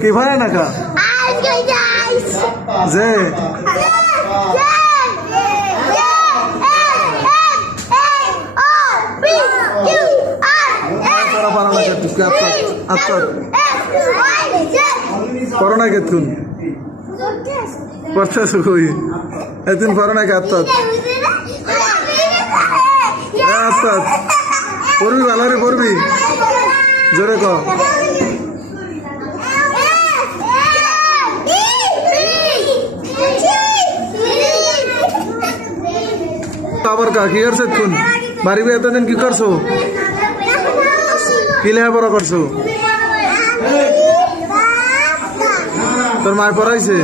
কি ভাই না কা যে করোনা কেতুন করতেছ কই এদিন করোনা কে আত্মাত আত্মাত পড়বি ভালো রে পড়বি জোরে ক আবার কা কি করছ এখন বাড়ি এতদিন কি করছো কি লেখাপড়া করছো তোর মায় পড়াইছে